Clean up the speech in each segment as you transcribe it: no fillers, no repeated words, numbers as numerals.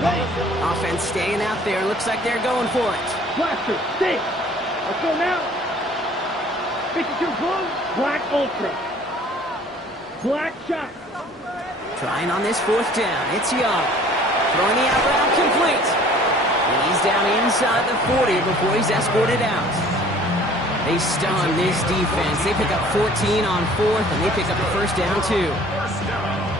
Offense staying out there. Looks like they're going for it. Blaster, stick. Let's go now. 52 blue, black ultra. Black shot. Trying on this fourth down. It's Young. Throwing the out route complete. And he's down inside the 40 before he's escorted out. They stun this defense. They pick up 14 on fourth, and they pick up the first down, too.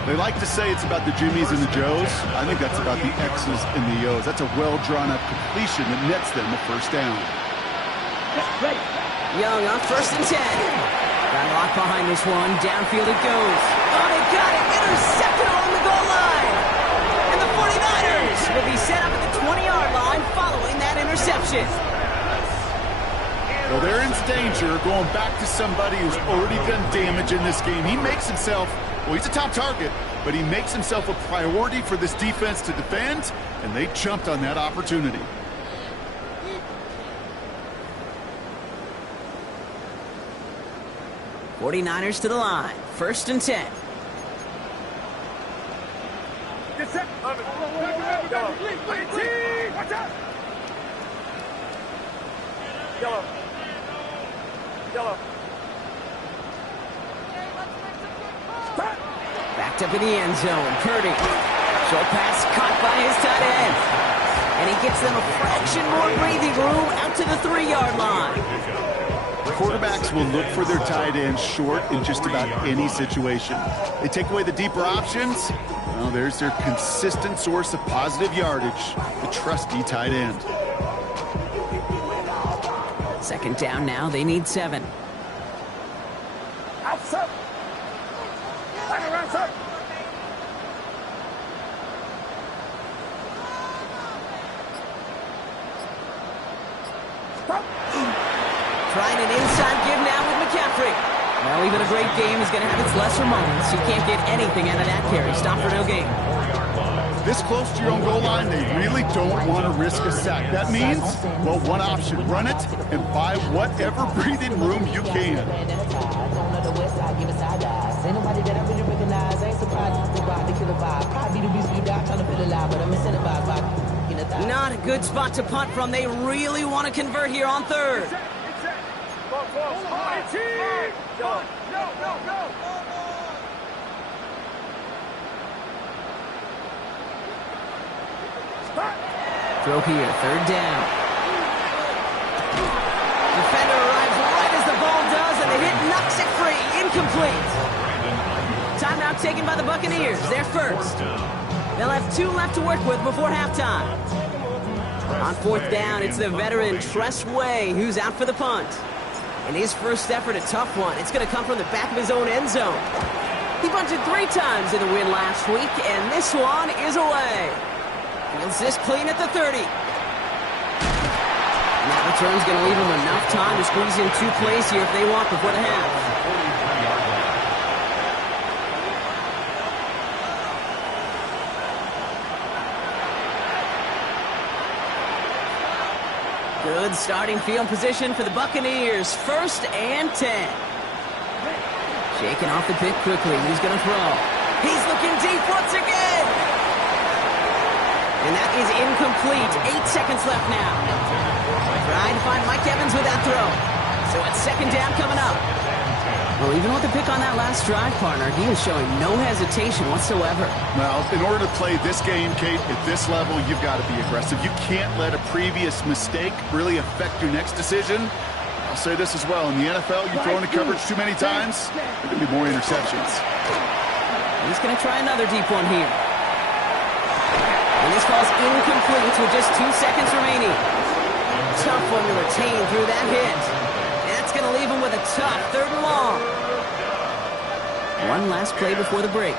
They like to say it's about the Jimmies and the Joes. I think that's about the X's and the O's. That's a well-drawn-up completion that nets them the first down. Young on first and 10. Got locked behind this one. Downfield it goes. Oh, they got it. Intercepted on the goal line. And the 49ers will be set up at the 20-yard line following that interception. Well, they're in danger going back to somebody who's already done damage in this game. He makes himself, well, he's a top target, but he makes himself a priority for this defense to defend, and they jumped on that opportunity. '49ers to the line. First and 10. Backed up in the end zone. Purdy. Short pass caught by his tight end. And he gets them a fraction more breathing room out to the 3-yard line. Quarterbacks will look for their tight end short in just about any situation. They take away the deeper options. Well, there's their consistent source of positive yardage, the trusty tight end. Second down now. They need 7. Outside. Back around, sir. Trying an inside give now with McCaffrey. Well, even a great game is going to have its lesser moments. You can't get anything out of that carry. Stop for no gain. This close to your own goal line, they really don't want to risk a sack. That means, well, one option, run it and buy whatever breathing room you can. Not a good spot to punt from. They really want to convert here on third. Throw here, third down. Defender arrives right as the ball does, and the hit knocks it free. Incomplete. Timeout taken by the Buccaneers. They're first. They'll have 2 left to work with before halftime. On fourth down, it's the veteran Tress Way who's out for the punt. In his first effort, a tough one. It's going to come from the back of his own end zone. He punted 3 times in the win last week, and this one is away. Feels this clean at the 30. And that return's going to leave him enough time to squeeze in 2 plays here if they want before the half. Good starting field position for the Buccaneers. First and 10. Shaking off the pick quickly. He's going to throw. He's looking deep once again. And that is incomplete. 8 seconds left now. Trying to find Mike Evans with that throw. So it's second down coming up. Well, even with the pick on that last drive, partner, he is showing no hesitation whatsoever. Well, in order to play this game, Kate, at this level, you've got to be aggressive. You can't let a previous mistake really affect your next decision. I'll say this as well. In the NFL, you throw into coverage too many times, there can be more interceptions. He's going to try another deep one here. And this ball's incomplete with just 2 seconds remaining. Tough one to retain through that hit. And that's going to leave him with a tough 3rd and long. One last play before the break.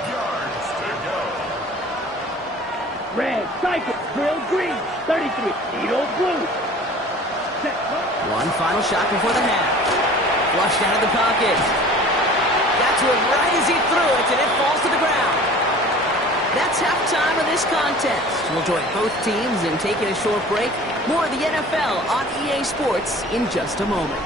Red, cycle, grill, green, 33, needle, blue. One final shot before the half. Flushed out of the pocket. Got to it right as he threw it, and it falls to the ground. That's halftime of this contest. We'll join both teams in taking a short break. More of the NFL on EA Sports in just a moment.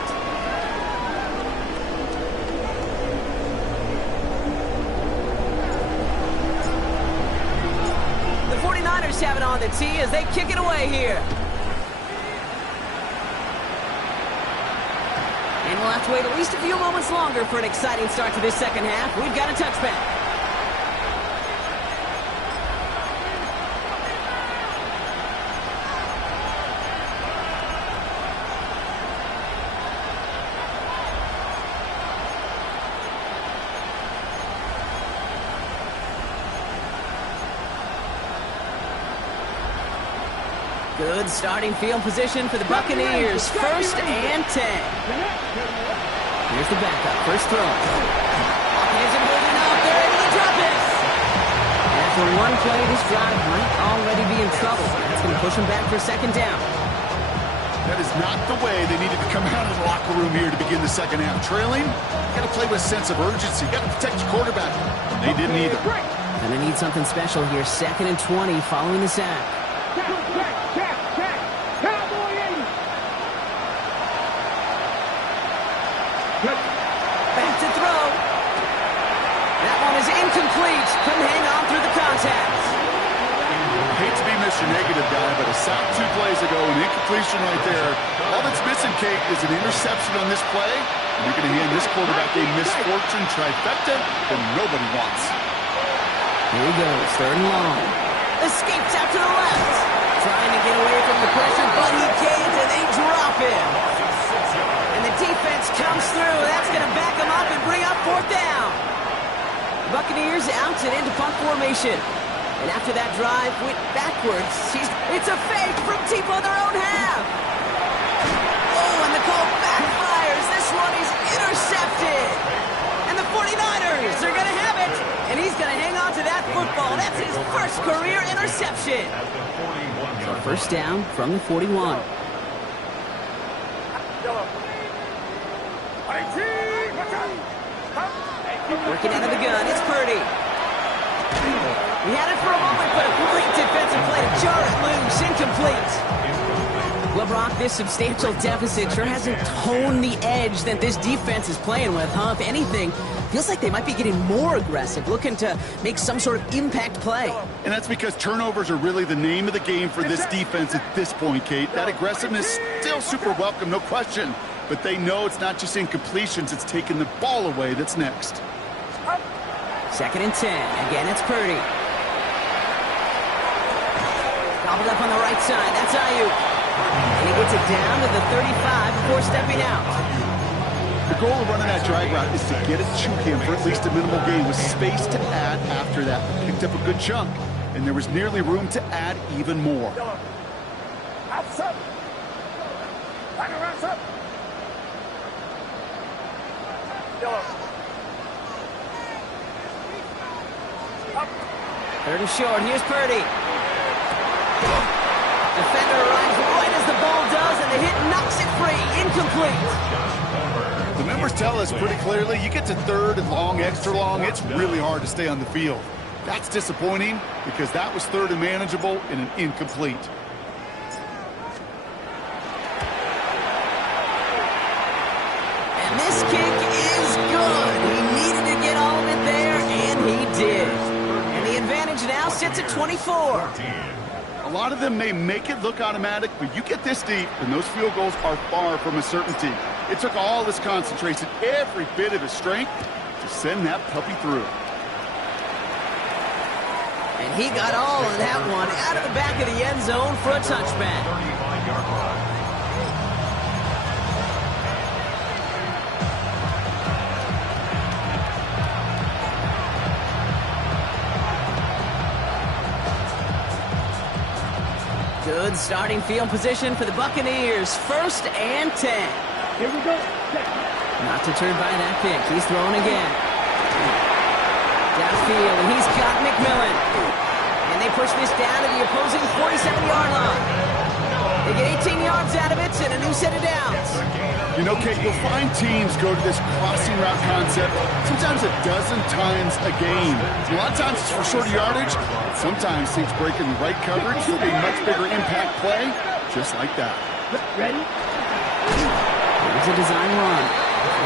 have it on the tee as they kick it away here. And we'll have to wait at least a few moments longer for an exciting start to this second half. We've got a touchback. Good starting field position for the Buccaneers. 1st and 10. Here's the backup. First throw. Here's him holding up. They're able to drop it. After one play, this drive might already be in trouble. That's going to push him back for 2nd down. That is not the way they needed to come out of the locker room here to begin the second half. Trailing, got to play with a sense of urgency. Got to protect your quarterback. They didn't either. Gonna need something special here. 2nd and 20 following the sack. Back to throw. That one is incomplete. Couldn't hang on through the contact. Hate to be Mr. Negative guy, but a sack 2 plays ago, an incompletion right there. All that's missing, Kate, is an interception on this play. And you're going to hand this quarterback a misfortune trifecta that nobody wants. Here he goes, 3rd and long. Escapes out to the left. Trying to get away from the pressure, but he can't, and they drop him. And the defense comes through. That's going to back him up and bring up 4th down. Buccaneers out and into punt formation. And after that drive went backwards. It's a fake from deep on their own half. Oh, and the call backfires. This one is intercepted. And the 49ers are going to have it. And he's going to hang on to that football. That's his first career interception. So 1st down from the 41. Working out of the gun, it's Purdy. He had it for a moment, but a great defensive play to jar it loose, incomplete. Well, Brock, this substantial deficit sure hasn't toned the edge that this defense is playing with, huh? If anything, feels like they might be getting more aggressive, looking to make some sort of impact play. And that's because turnovers are really the name of the game for this defense at this point, Kate. That aggressiveness still super welcome, no question. But they know it's not just incompletions, it's taking the ball away that's next. 2nd and 10. Again, it's Purdy. Gobbled up on the right side. That's Ayuk. And he gets it down to the 35 before stepping out. The goal of running that drag route is to get it to him for at least a minimal gain with space to add after that. Picked up a good chunk, and there was nearly room to add even more. Third and short. Here's Purdy. Defender arrives right as the ball does, and the hit knocks it free. Incomplete. The numbers tell us pretty clearly, you get to 3rd and long, extra long, it's really hard to stay on the field. That's disappointing because that was 3rd and manageable and an incomplete. And this kick is good. He needed to get all of it there, and he did. And the advantage now sits at 24. A lot of them may make it look automatic, but you get this deep, and those field goals are far from a certainty. It took all his concentration, every bit of his strength, to send that puppy through. And he got all of that one out of the back of the end zone for a touchback. Good starting field position for the Buccaneers. 1st and 10. Here we go. Not deterred by that pick. He's throwing again. Downfield, and he's got McMillan. And they push this down to the opposing 47-yard line. They get 18 yards out of it and a new set of downs. You know, Kate, you'll find teams go to this crossing route concept sometimes a dozen times a game. A lot of times it's for shorter yardage. Sometimes teams breaking the right coverage for a much bigger impact play, just like that. Ready? Here's a design run.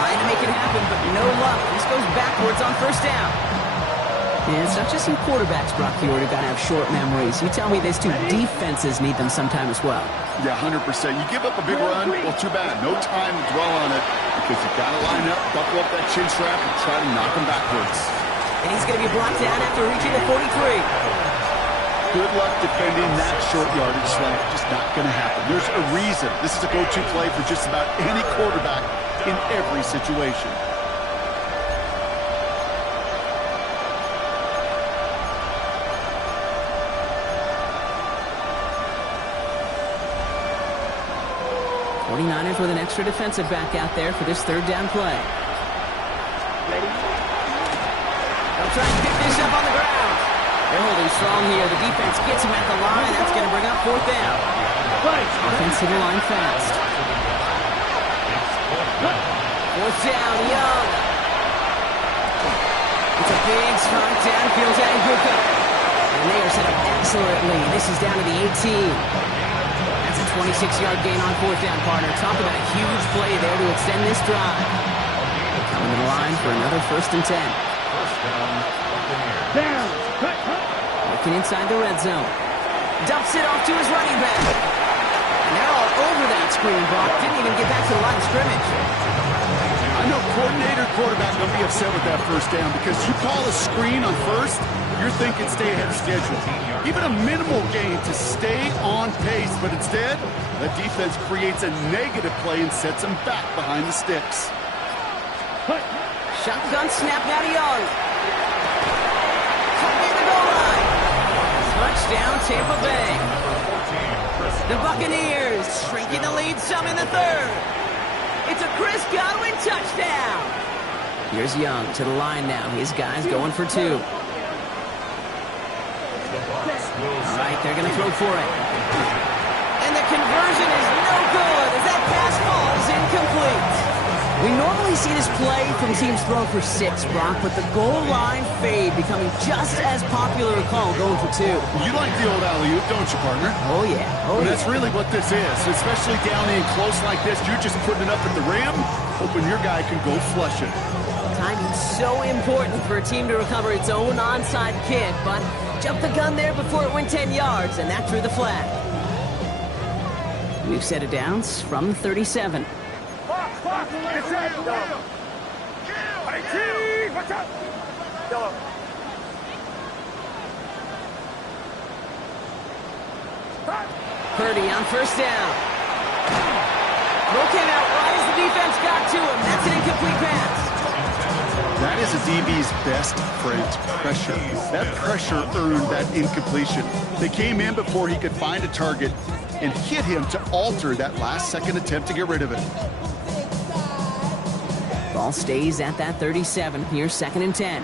Trying to make it happen, but no luck. This goes backwards on 1st down. Yeah, it's not just some quarterbacks, Brock, here who gotta have short memories. You tell me these two defenses need them sometime as well. Yeah, 100%. You give up a big run, well, too bad. No time to dwell on it because you got to line up, buckle up that chin strap, and try to knock him backwards. And he's going to be brought down after reaching the 43. Good luck defending that short yardage slant. Just not going to happen. There's a reason. This is a go-to play for just about any quarterback in every situation. '49ers with an extra defensive back out there for this third down play. They'll try and pick this up on the ground. They're holding strong here. The defense gets him at the line. That's going to bring up fourth down. Offense to the line fast. Fourth down, Young. It's a big strike downfield to Anguka. And they are set up excellently. This is down to the 18. 26-yard gain on fourth down, partner. Talk about a huge play there to extend this drive. Coming to the line for another 1st and 10. Down. Looking inside the red zone. Dumps it off to his running back. And they're all over that screen, Brock. Didn't even get back to the line of scrimmage. I know coordinator, quarterback going to be upset with that first down because you call a screen on first, you're thinking stay ahead of schedule. Even a minimal gain to stay on pace, but instead, the defense creates a negative play and sets them back behind the sticks. Shotgun snap now to Young. Near the goal line. Touchdown, Tampa Bay. The Buccaneers shrinking the lead some in the third. It's a Chris Godwin touchdown. Here's Young to the line now. His guys going for two. All right, they're going to throw for it. And the conversion is no good as that pass falls incomplete. We normally see this play from teams throwing for 6, Brock, but the goal line fade becoming just as popular a call going for 2. You like the old alley-oop, don't you, partner? Oh, yeah. Oh, yeah. That's really what this is, especially down in close like this. You're just putting it up at the rim, hoping your guy can go flush it. Timing's so important for a team to recover its own onside kick, but jumped the gun there before it went 10 yards, and that drew the flag. We've set it downs from the 37. Purdy on first down. Throw came out right as the defense got to him. That's an incomplete pass. That is a DB's best friend, pressure. That pressure earned that incompletion. They came in before he could find a target and hit him to alter that last-second attempt to get rid of it. Ball stays at that 37. Here's 2nd and 10.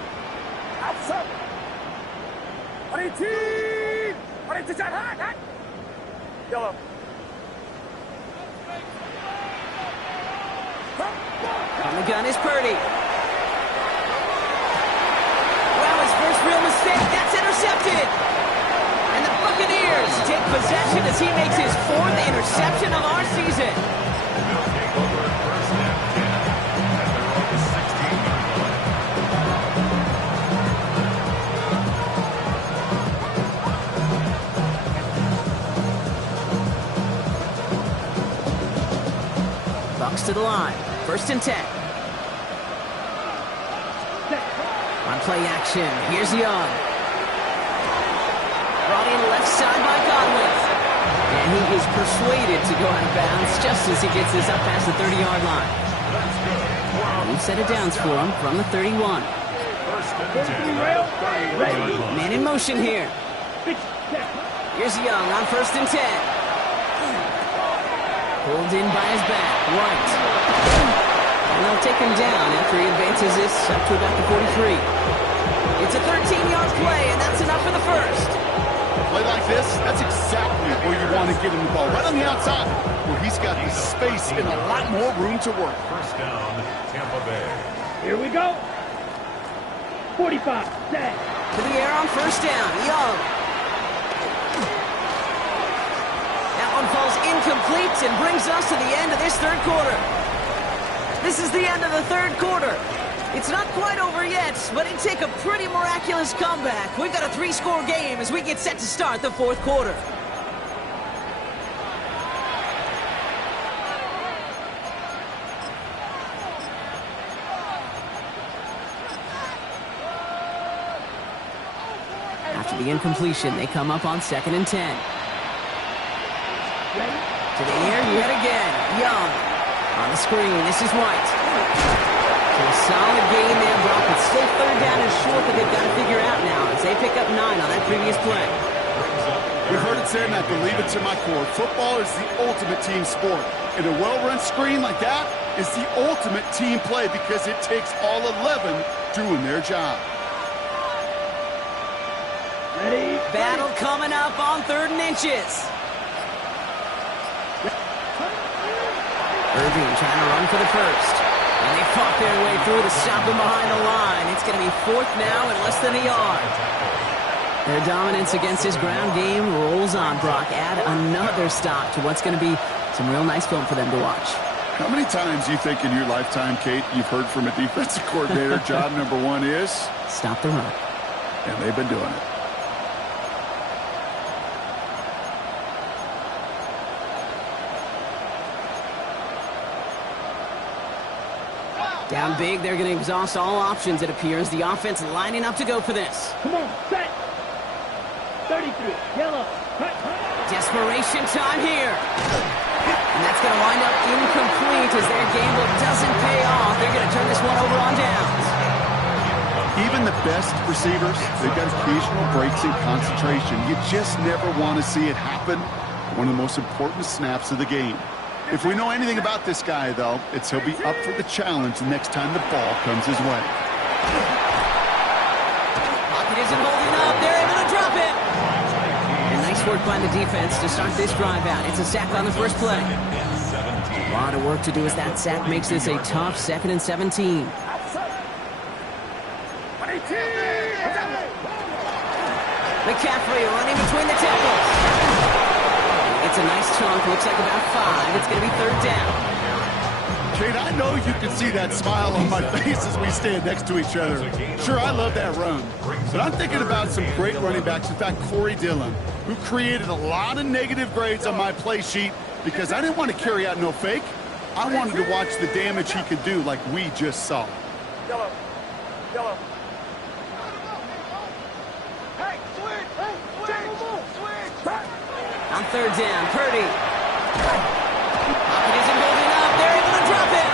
On the gun is Purdy. Well, his first real mistake. That's intercepted. And the Buccaneers take possession as he makes his 4th interception of our season. Bucks to the line. 1st and 10. On play action, here's Young. Brought in left side by Godwin. And he is persuaded to go out of bounds just as he gets this up past the 30-yard line. We've set it downs for him from the 31. Man in motion here. Here's Young on 1st and 10. Pulled in by his back, White. And they'll take him down after he advances this up to about the 43. It's a 13-yard play, and that's enough for the first. A play like this, that's exactly where you want to get him the ball, right on the outside, where he's got the space and a lot more room to work. First down, Tampa Bay. Here we go. 45, set. To the air on first down, Young. That one falls incomplete and brings us to the end of this third quarter. This is the end of the third quarter. It's not quite over yet, but it'd take a pretty miraculous comeback. We've got a 3-score game as we get set to start the fourth quarter. After the incompletion, they come up on 2nd and 10. To the air yet again. Young. On the screen, this is White. So a solid gain there, Brock. It's still 3rd down and short that they've got to figure out now as they pick up 9 on that previous play. We've heard it said, and I believe it to my core. Football is the ultimate team sport. And a well-run screen like that is the ultimate team play because it takes all 11 doing their job. Ready? Battle coming up on 3rd and inches. Irving trying to run for the first. And they fought their way through to stop him behind the line. It's going to be 4th now and less than a yard. Their dominance against his ground game rolls on, Brock. Add another stop to what's going to be some real nice film for them to watch. How many times do you think in your lifetime, Kate, you've heard from a defensive coordinator, job number 1 is? Stop the run. And they've been doing it. Down big, they're going to exhaust all options, it appears. The offense lining up to go for this. Come on, set. 33, yellow. Desperation time here. And that's going to wind up incomplete as their gamble doesn't pay off. They're going to turn this one over on downs. Even the best receivers, they've got occasional breaks in concentration. You just never want to see it happen. One of the most important snaps of the game. If we know anything about this guy, though, it's he'll be up for the challenge the next time the ball comes his way. Pocket isn't holding up. They're able to drop it. And nice work by the defense to start this drive out. It's a sack on the first play. A lot of work to do as that sack makes this a tough 2nd and 17. McCaffrey running between the tackles. It's a nice chunk. Looks like about 5. It's going to be 3rd down. Kate, I know you can see that smile on my face as we stand next to each other. Sure, I love that run. But I'm thinking about some great running backs. In fact, Corey Dillon, who created a lot of negative grades on my play sheet because I didn't want to carry out no fake. I wanted to watch the damage he could do like we just saw. Yellow. Yellow. Hey, switch! Hey, switch! On 3rd down, Purdy. Pocket isn't holding up. They're able to drop it.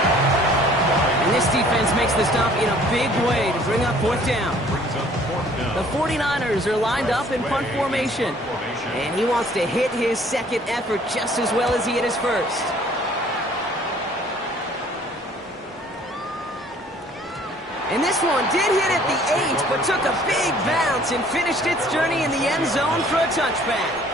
And this defense makes the stop in a big way to bring up 4th down. The 49ers are lined up in punt formation. And he wants to hit his 2nd effort just as well as he hit his 1st. And this one did hit at the 8, but took a big bounce and finished its journey in the end zone for a touchback.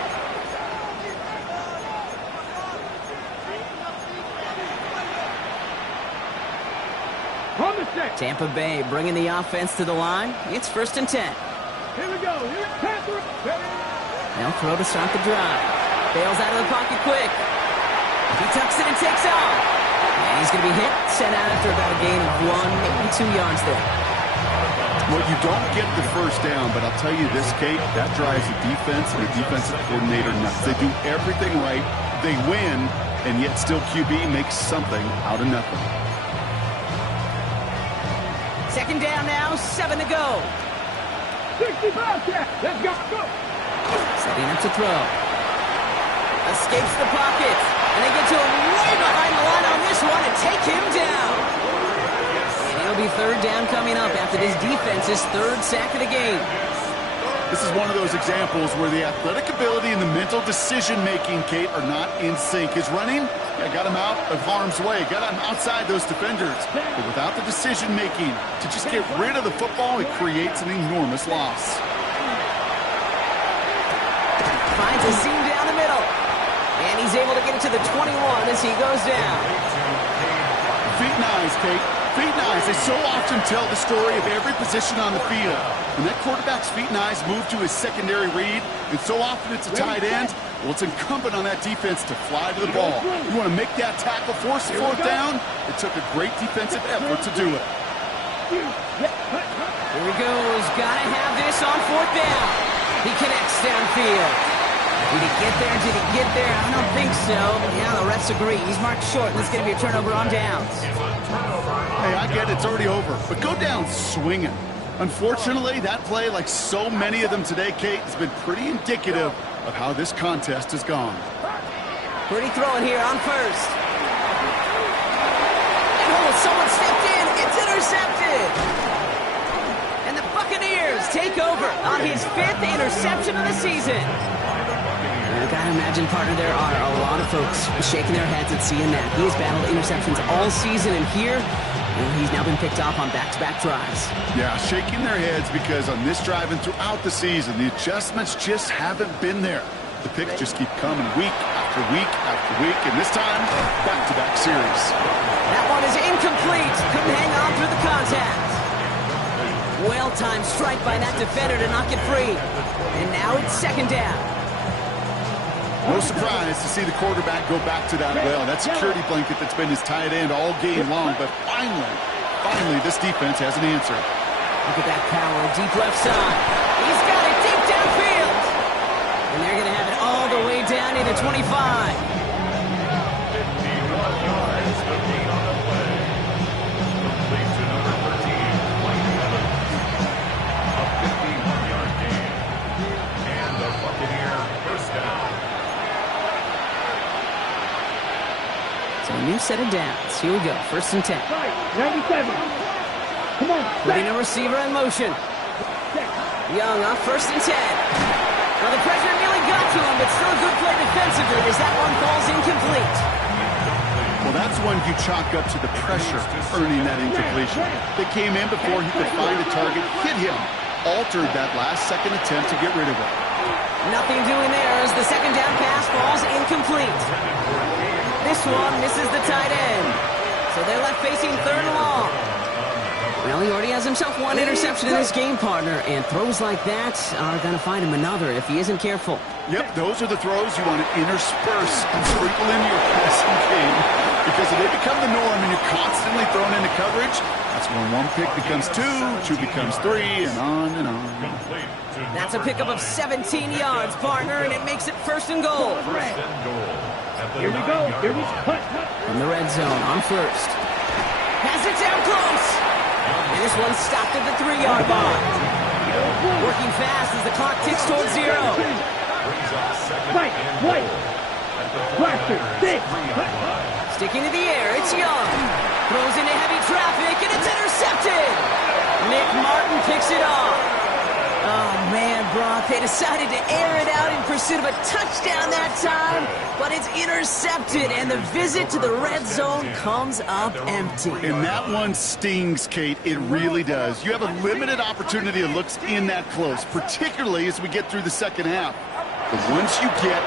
Tampa Bay bringing the offense to the line. It's 1st and 10. Here we go. They'll throw to start the drive. Bails out of the pocket quick. He tucks it and takes off. And he's going to be hit, sent out after about a gain of 1, maybe 2 yards there. Well, you don't get the 1st down, but I'll tell you this, Kate, that drives the defense and the defensive coordinator nuts. They do everything right. They win, and yet still QB makes something out of nothing. 2nd down now, 7 to go. 65, yeah. Let's go. Setting up to throw. Escapes the pocket. And they get to him way behind the line on this one and take him down. And it'll be 3rd down coming up after this defense's 3rd sack of the game. This is one of those examples where the athletic ability and the mental decision-making, Kate, are not in sync. His running, got him out of harm's way, got him outside those defenders. But without the decision-making to just get rid of the football, it creates an enormous loss. Finds a seam down the middle. And he's able to get it to the 21 as he goes down. Feet and eyes, Kate. Feet and eyes. They so often tell the story of every position on the field. When that quarterback's feet and eyes move to his secondary read, and so often it's a tight end, well, it's incumbent on that defense to fly to the ball. You want to make that tackle, force the 4th down? It took a great defensive effort to do it. Here he goes. Gotta have this on 4th down. He connects downfield. Did he get there? Did he get there? I don't think so. Yeah, the refs agree. He's marked short, and this is going to be a turnover on downs. Hey, I get it. It's already over. But go down swinging. Unfortunately, that play, like so many of them today, Kate, has been pretty indicative of how this contest has gone. Pretty throwing here on 1st. And someone stepped in. It's intercepted. And the Buccaneers take over on his 5th interception of the season. I gotta imagine, partner, there are a lot of folks shaking their heads at seeing that. He has battled interceptions all season, and here, he's now been picked off on back-to-back drives. Yeah, shaking their heads because on this drive and throughout the season, the adjustments just haven't been there. The picks just keep coming week after week after week, and this time, back-to-back series. That one is incomplete. Couldn't hang on through the contact. Well-timed strike by that defender to knock it free. And now it's 2nd down. No surprise to see the quarterback go back to that well. That security blanket that's been his tight end all game long, but finally, this defense has an answer. Look at that power, deep left side. He's got it deep downfield. And they're going to have it all the way down into 25. 51 yards, the gain on the play. Complete to number 13, Mike Evans. A 51-yard gain. And the Buccaneer first down. So a new set of downs. Here we go. 1st and 10. 97. Come on. Putting a receiver in motion. Young on 1st and 10. Well, the pressure nearly got to him, but still a good play defensively as that one falls incomplete. Well, that's one you chalk up to the pressure earning that incompletion. They came in before he could find a target, hit him, altered that last-second attempt to get rid of it. Nothing doing there as the 2nd down pass falls incomplete. This one misses the tight end. So they're left facing 3rd and long. Well, he already has himself one interception in this game, partner, and throws like that are going to find him another if he isn't careful. Yep, those are the throws you want to intersperse and sprinkle into your passing game, because if they become the norm and you're constantly thrown into coverage, that's when one pick becomes two becomes 3, and on and on. That's a pickup of 17 yards, partner, and it makes it 1st and goal. Here we go. Here we go. From the red zone on 1st. Has it down close. And this one stopped at the 3-yard line. Working fast as the clock ticks towards 0. Right. Blaster. 6. Sticking to the air, it's Young. Throws into heavy traffic, and it's intercepted. Nick Martin picks it off. Oh, man, Brock, they decided to air it out in pursuit of a touchdown that time, but it's intercepted, and the visit to the red zone comes up empty. And that one stings, Kate. It really does. You have a limited opportunity to look in that close, particularly as we get through the 2nd half. But once you have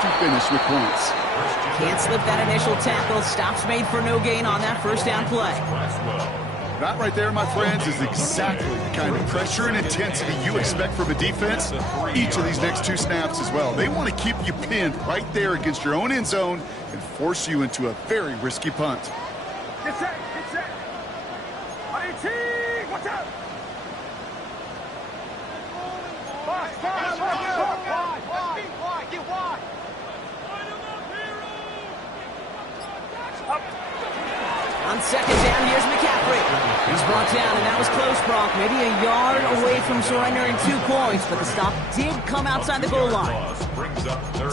to finish with points. Can't slip that initial tackle. Stops made for no gain on that 1st down play. That right there, my friends, is exactly the kind of pressure and intensity you expect from a defense each of these next 2 snaps as well. They want to keep you pinned right there against your own end zone and force you into a very risky punt. Get set. IT, watch out. Wide. Get wide. On 2nd down, here's McCaffrey. He's brought down, and that was close, Brock. Maybe a yard away from surrendering 2 points, but the stop did come outside the goal line.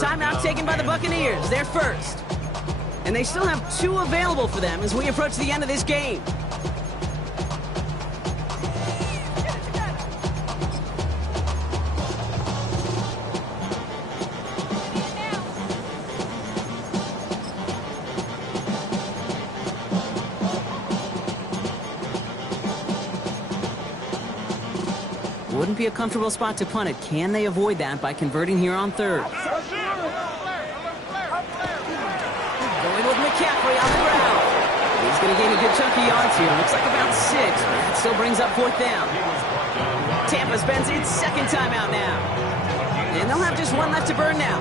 Timeout taken by the Buccaneers. They're 1st. And they still have 2 available for them as we approach the end of this game. Wouldn't be a comfortable spot to punt it. Can they avoid that by converting here on 3rd? Going with McCaffrey on the ground. He's going to gain a good chunk of yards here. Looks like about 6, but that still brings up 4th down. Tampa spends its 2nd timeout now. And they'll have just 1 left to burn now.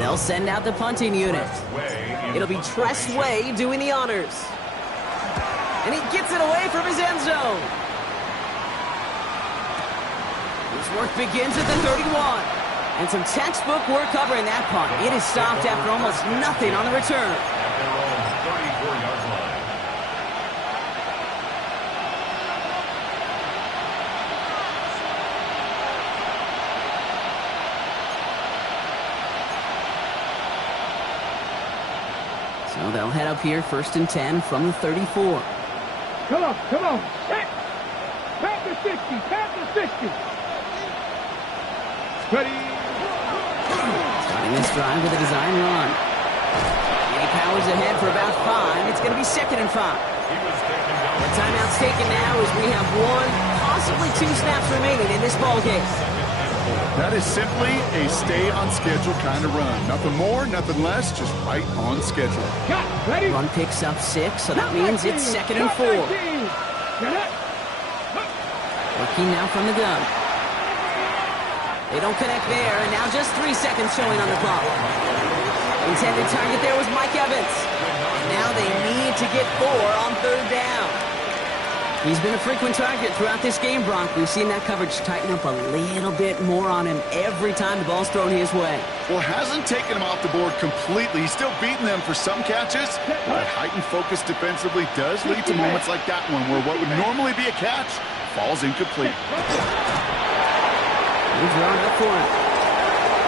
They'll send out the punting unit. It'll be Tress Way doing the honors. And he gets it away from his end zone. His work begins at the 31. And some textbook work covering that punt. It is stopped after almost nothing on the return. At their own 34-yard line. So they'll head up here, 1st and 10 from the 34. Come on. Set. Pat the 60. Ready. Starting this drive with a design run. And he powers ahead for about 5. It's going to be 2nd and 5. He was taken down. The timeout's taken now as we have 1, possibly 2 snaps remaining in this ball game. That is simply a stay on schedule kind of run. Nothing more, nothing less, just right on schedule. Cut. Ready. Run picks up 6, so that means it's 2nd and 4. Working now from the gun. They don't connect there, and now just 3 seconds showing on the clock. Intended target there was Mike Evans. Now they need to get 4 on 3rd down. He's been a frequent target throughout this game, Bronk. We've seen that coverage tighten up a little bit more on him every time the ball's thrown his way. Well, hasn't taken him off the board completely. He's still beating them for some catches. But heightened focus defensively does lead to moments like that one where what would normally be a catch falls incomplete. He's drawn up for him.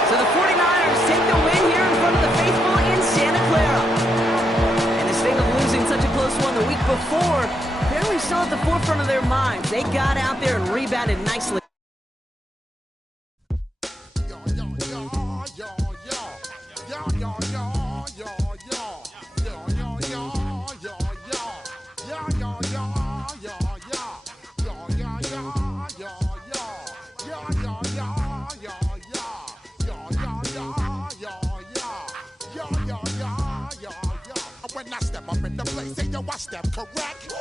So the 49ers take the win here in front of the faithful in Santa Clara. And instead of losing such a close one the week before, barely still at the forefront of their minds. They got out there and rebounded nicely. When I step up in the place, say yo, I step correct.